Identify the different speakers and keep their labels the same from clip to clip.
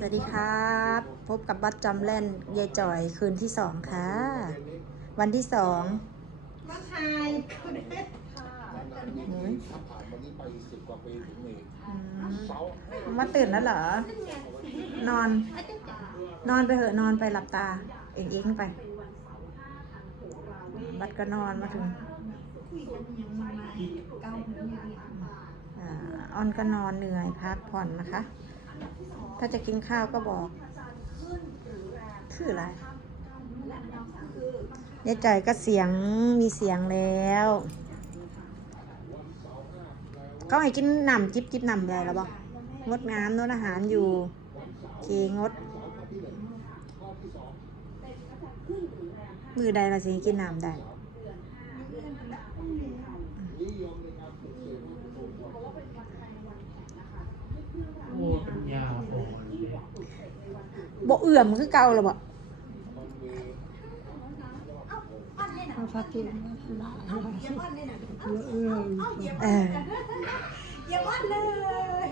Speaker 1: สวัสดีครับ พบกับบัตรจำแล่นยายจ่อยคืนที่สองค่ะ วันที่สอง
Speaker 2: มาถ่ายคุณเอ๊ะ
Speaker 1: หืม
Speaker 3: ถ้าผ่านวันนี้ไปสิบกว่าปีถึงนี่
Speaker 1: อืม
Speaker 3: เสา
Speaker 1: มาตื่นแล้วเหรอ นอน นอนไปเหอะนอนไปหลับตา เองเองไป บัตรก็นอนมาถึง
Speaker 2: คุยกันยังมาเก้าคนเนี่ย
Speaker 1: อ่าออนก็นอนเหนื่อยพักผ่อนนะคะ ถ้าจะกินข้าวก็บอกคืออะไรยายจ่อยก็เสียงมีเสียงแล้วเขาให้กินหนำจิบจิบหนำอะไรแล้วบอกงดงามงดอาหารอยู่เคงด มือใดเราสิกินหนำได้
Speaker 4: โอ้ปัญญาอ่อนเลย
Speaker 1: บ่เอื่อมคือเก่าแล้วบ่
Speaker 2: เอาพักกินเอาเยี่ยมวันเลยนะเอาเอาเยี่ยม
Speaker 1: เออ
Speaker 2: เยี่ยมวันเลย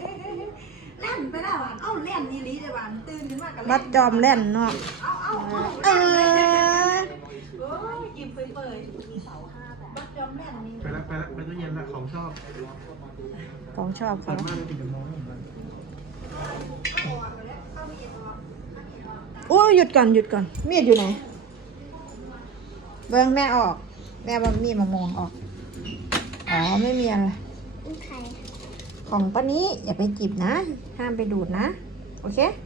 Speaker 2: เล่นไปแล้วอะเอาเล่นนี่ลีเลยวันตื่นขึ้นมากัน
Speaker 1: บัดจอมแล่นเนาะ
Speaker 2: เอาเอาเอา
Speaker 1: เออ
Speaker 2: โอ้ยกินเปื่อยๆมีเสาห้าแบบบัดจอมแม่นนี่
Speaker 4: ไปแล้วไปแล้วไปตู้เย็นละของชอบ
Speaker 1: ของชอบ
Speaker 4: ส่ว
Speaker 1: เขา
Speaker 4: นมากจะติดกับน้องผมเลย
Speaker 1: โอ้ยหยุดก่อนหยุดก่อน มีดอยู่ไหน เบิ้งแม่ออก แม่ว่ามีดมามองออก อ๋อไม่มีอะไร ของป้านี้อย่าไปจิบนะ ห้ามไปดูดนะ โอเค
Speaker 2: โ